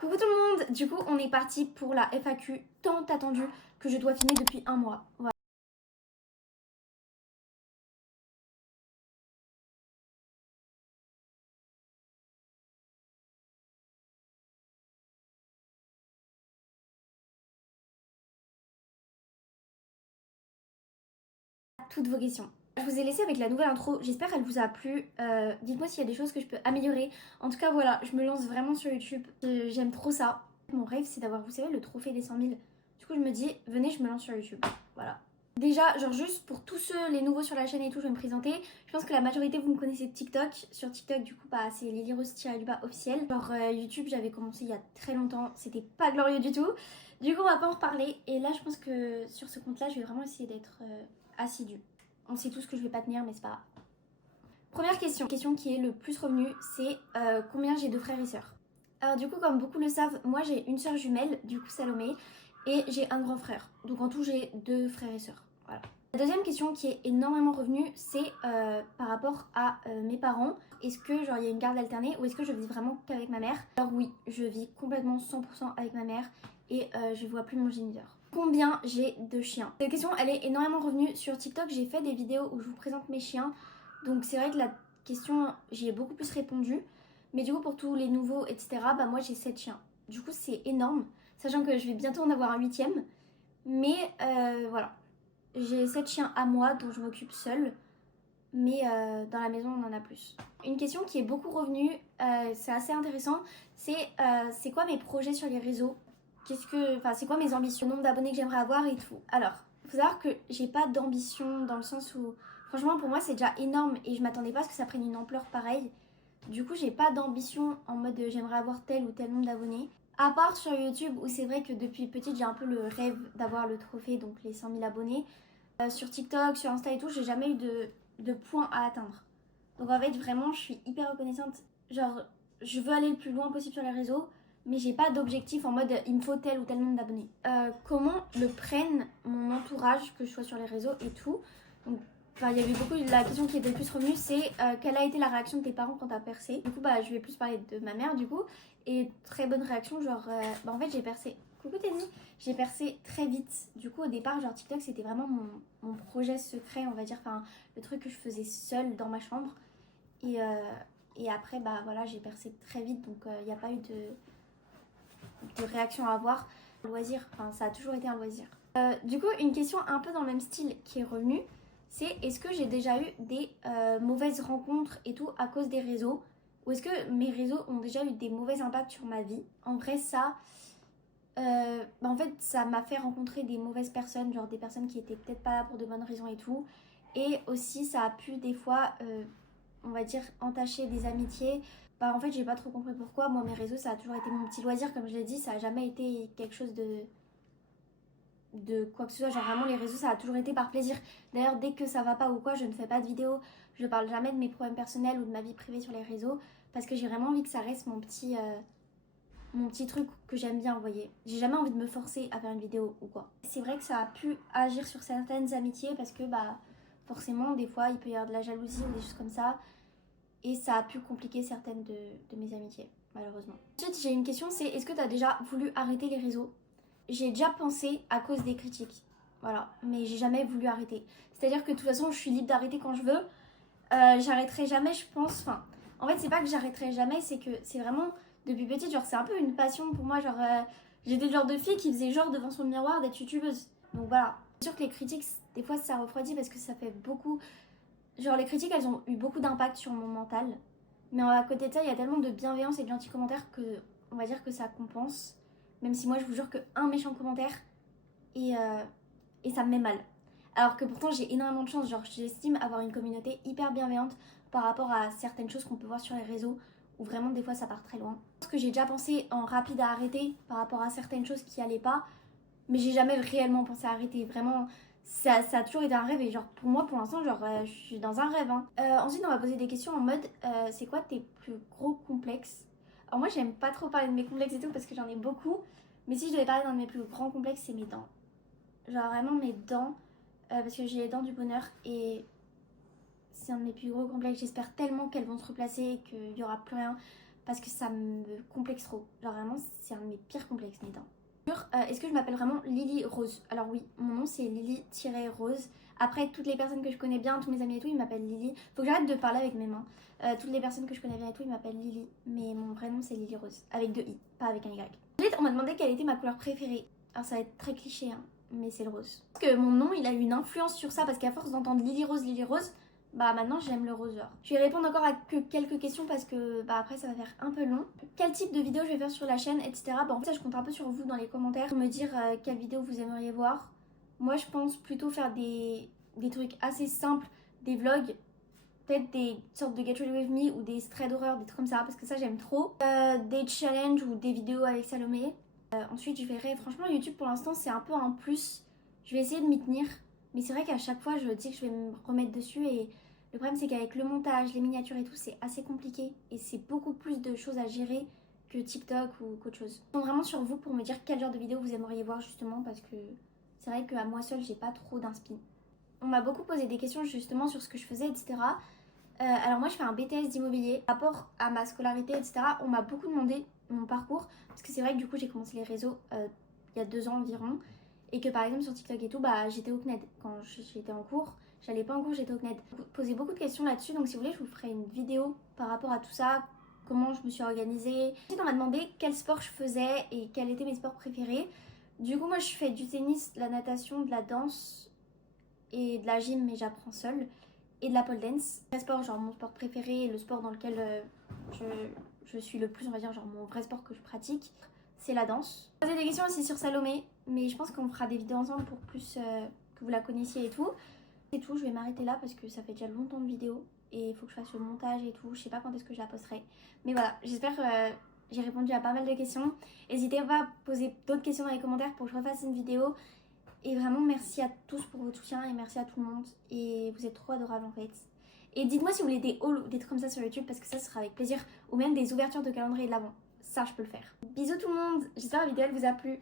Coucou tout le monde, du coup on est parti pour la FAQ tant attendue que je dois filmer depuis un mois. Voilà. Toutes vos questions. Je vous ai laissé avec la nouvelle intro, j'espère qu'elle vous a plu. Dites-moi s'il y a des choses que je peux améliorer. En tout cas voilà, je me lance vraiment sur YouTube, j'aime trop ça. Mon rêve c'est d'avoir, vous savez, le trophée des 100 000. Du coup je me dis, venez je me lance sur YouTube, voilà. Déjà, genre juste pour tous ceux, les nouveaux sur la chaîne et tout, je vais me présenter. Je pense que la majorité vous me connaissez de TikTok. Sur TikTok, du coup, bah, c'est Lily Rose-du-bas officiel. Genre YouTube, j'avais commencé il y a très longtemps. C'était pas glorieux du tout. Du coup, on va pas en reparler. Et là, je pense que sur ce compte-là, je vais vraiment essayer d'être assidue. On sait tous que je vais pas tenir, mais c'est pas grave. Première question. La question qui est le plus revenue, c'est combien j'ai de frères et sœurs. Alors du coup, comme beaucoup le savent, moi j'ai une sœur jumelle, du coup Salomé, et j'ai un grand frère. Donc en tout, j'ai 2 frères et sœurs. Voilà. La deuxième question qui est énormément revenue, c'est par rapport à mes parents. Est-ce que genre il y a une garde alternée ou est-ce que je vis vraiment qu'avec ma mère? Alors oui, je vis complètement 100% avec ma mère et je vois plus mon géniteur. Combien j'ai de chiens? Cette question, elle est énormément revenue sur TikTok. J'ai fait des vidéos où je vous présente mes chiens. Donc c'est vrai que la question, j'y ai beaucoup plus répondu. Mais du coup, pour tous les nouveaux, etc., bah moi j'ai 7 chiens. Du coup, c'est énorme, sachant que je vais bientôt en avoir un 8e. Mais voilà, j'ai 7 chiens à moi dont je m'occupe seule. Mais dans la maison, on en a plus. Une question qui est beaucoup revenue, c'est assez intéressant, c'est quoi mes projets sur les réseaux? C'est quoi mes ambitions, le nombre d'abonnés que j'aimerais avoir et tout. Alors, il faut savoir que j'ai pas d'ambition dans le sens où, franchement, pour moi, c'est déjà énorme et je m'attendais pas à ce que ça prenne une ampleur pareille. Du coup, j'ai pas d'ambition en mode j'aimerais avoir tel ou tel nombre d'abonnés. À part sur YouTube où c'est vrai que depuis petite, j'ai un peu le rêve d'avoir le trophée, donc les 100 000 abonnés. Sur TikTok, sur Insta et tout, j'ai jamais eu de points à atteindre. Donc en fait, vraiment, je suis hyper reconnaissante. Genre, je veux aller le plus loin possible sur les réseaux, mais j'ai pas d'objectif en mode il me faut tel ou tel nombre d'abonnés. Comment le prennent mon entourage, que je sois sur les réseaux et tout. Donc, il y avait beaucoup, la question qui était le plus revenue, c'est quelle a été la réaction de tes parents quand t'as percé. Du coup, bah, je vais plus parler de ma mère, du coup. Et très bonne réaction, genre, en fait, j'ai percé. Coucou Teddy, j'ai percé très vite. Du coup, au départ, genre TikTok, c'était vraiment mon projet secret, on va dire, enfin, le truc que je faisais seule dans ma chambre. Et, euh, et après, bah voilà, j'ai percé très vite, donc il n'y a pas eu de réaction à avoir. Loisir, enfin, ça a toujours été un loisir. Du coup, une question un peu dans le même style qui est revenue, c'est est-ce que j'ai déjà eu des mauvaises rencontres et tout à cause des réseaux? Ou est-ce que mes réseaux ont déjà eu des mauvais impacts sur ma vie? En vrai, ça, en fait, ça m'a fait rencontrer des mauvaises personnes, genre des personnes qui étaient peut-être pas là pour de bonnes raisons et tout. Et aussi, ça a pu des fois, on va dire, entacher des amitiés. Bah, en fait, j'ai pas trop compris pourquoi. Moi, mes réseaux, ça a toujours été mon petit loisir, comme je l'ai dit, ça a jamais été quelque chose de quoi que ce soit. Genre, vraiment, les réseaux, ça a toujours été par plaisir. D'ailleurs, dès que ça va pas ou quoi, je ne fais pas de vidéos. Je parle jamais de mes problèmes personnels ou de ma vie privée sur les réseaux parce que j'ai vraiment envie que ça reste mon petit truc que j'aime bien envoyer. J'ai jamais envie de me forcer à faire une vidéo ou quoi. C'est vrai que ça a pu agir sur certaines amitiés parce que bah forcément des fois il peut y avoir de la jalousie ou des choses comme ça et ça a pu compliquer certaines de mes amitiés malheureusement. Ensuite j'ai une question, c'est est-ce que tu as déjà voulu arrêter les réseaux? J'ai déjà pensé à cause des critiques, voilà, mais j'ai jamais voulu arrêter. C'est-à-dire que de toute façon je suis libre d'arrêter quand je veux. J'arrêterai jamais, je pense. Enfin, en fait, c'est pas que j'arrêterai jamais, c'est que c'est vraiment depuis petite, genre c'est un peu une passion pour moi. Genre, j'étais le genre de fille qui faisait genre devant son miroir d'être youtubeuse. Donc voilà. C'est sûr que les critiques, des fois, ça refroidit parce que ça fait beaucoup. Genre, les critiques, elles ont eu beaucoup d'impact sur mon mental. Mais à côté de ça, il y a tellement de bienveillance et de gentils commentaires que, on va dire que ça compense. Même si moi, je vous jure qu'un méchant commentaire et, euh, et ça me met mal. Alors que pourtant j'ai énormément de chance, genre j'estime avoir une communauté hyper bienveillante par rapport à certaines choses qu'on peut voir sur les réseaux où vraiment des fois ça part très loin. Je pense que j'ai déjà pensé en rapide à arrêter par rapport à certaines choses qui allaient pas, mais j'ai jamais réellement pensé à arrêter. Vraiment, ça a toujours été un rêve et genre pour moi pour l'instant genre je suis dans un rêve. Hein. Ensuite on va poser des questions en mode c'est quoi tes plus gros complexes? Alors moi j'aime pas trop parler de mes complexes et tout parce que j'en ai beaucoup, mais si je devais parler d'un de mes plus grands complexes c'est mes dents. Genre vraiment mes dents, parce que j'ai les dents du bonheur et c'est un de mes plus gros complexes. J'espère tellement qu'elles vont se replacer et qu'il n'y aura plus rien. parce que ça me complexe trop. Genre vraiment, c'est un de mes pires complexes, mes dents. Est-ce que je m'appelle vraiment Lily Rose? Alors oui, mon nom c'est Lily-Rose. Après, toutes les personnes que je connais bien, tous mes amis et tout, ils m'appellent Lily. Faut que j'arrête de parler avec mes mains. Toutes les personnes que je connais bien et tout, ils m'appellent Lily. Mais mon vrai nom c'est Lily Rose, avec 2 i, pas avec un y. Ensuite, on m'a demandé quelle était ma couleur préférée. Alors ça va être très cliché, hein, mais c'est le rose. Parce que mon nom, il a eu une influence sur ça, parce qu'à force d'entendre Lily Rose, bah maintenant j'aime le rose genre. Je vais répondre encore à que quelques questions parce que bah après ça va faire un peu long. Quel type de vidéo je vais faire sur la chaîne, etc. Bah en fait ça je compte un peu sur vous dans les commentaires pour me dire quelle vidéo vous aimeriez voir. Moi je pense plutôt faire des trucs assez simples, des vlogs, peut-être des sortes de Get Ready With Me ou des threads d'horreur, des trucs comme ça parce que ça j'aime trop. Des challenges ou des vidéos avec Salomé. Ensuite je verrai, franchement YouTube pour l'instant c'est un peu un plus. Je vais essayer de m'y tenir. Mais c'est vrai qu'à chaque fois, je dis que je vais me remettre dessus et le problème, c'est qu'avec le montage, les miniatures et tout, c'est assez compliqué et c'est beaucoup plus de choses à gérer que TikTok ou qu'autre chose. Je compte vraiment sur vous pour me dire quel genre de vidéo vous aimeriez voir justement parce que c'est vrai qu'à moi seule, j'ai pas trop d'inspi. On m'a beaucoup posé des questions justement sur ce que je faisais, etc. Alors moi, je fais un BTS d'immobilier. Par rapport à ma scolarité, etc., on m'a beaucoup demandé mon parcours parce que c'est vrai que du coup, j'ai commencé les réseaux il y a 2 ans environ. Et que par exemple sur TikTok et tout, bah j'étais au CNED quand j'étais en cours. J'allais pas en cours, j'étais au CNED. Posé beaucoup de questions là-dessus, donc si vous voulez, je vous ferai une vidéo par rapport à tout ça, comment je me suis organisée. Ensuite, on m'a demandé quel sport je faisais et quels étaient mes sports préférés. Du coup, moi je fais du tennis, de la natation, de la danse et de la gym, mais j'apprends seule. Et de la pole dance. Le sport, genre mon sport préféré, le sport dans lequel je suis le plus, on va dire, genre mon vrai sport que je pratique, c'est la danse. Posez des questions aussi sur Salomé, mais je pense qu'on fera des vidéos ensemble pour plus que vous la connaissiez et tout. C'est tout, je vais m'arrêter là parce que ça fait déjà longtemps de vidéo et il faut que je fasse le montage et tout. Je sais pas quand est-ce que je la posterai. Mais voilà, j'espère que j'ai répondu à pas mal de questions. N'hésitez pas à poser d'autres questions dans les commentaires pour que je refasse une vidéo. Et vraiment merci à tous pour votre soutien et merci à tout le monde. Et vous êtes trop adorables en fait. Et dites-moi si vous voulez des hauls ou des trucs comme ça sur YouTube parce que ça sera avec plaisir. Ou même des ouvertures de calendrier de l'avant. Ça je peux le faire. Bisous tout le monde, j'espère que la vidéo elle vous a plu.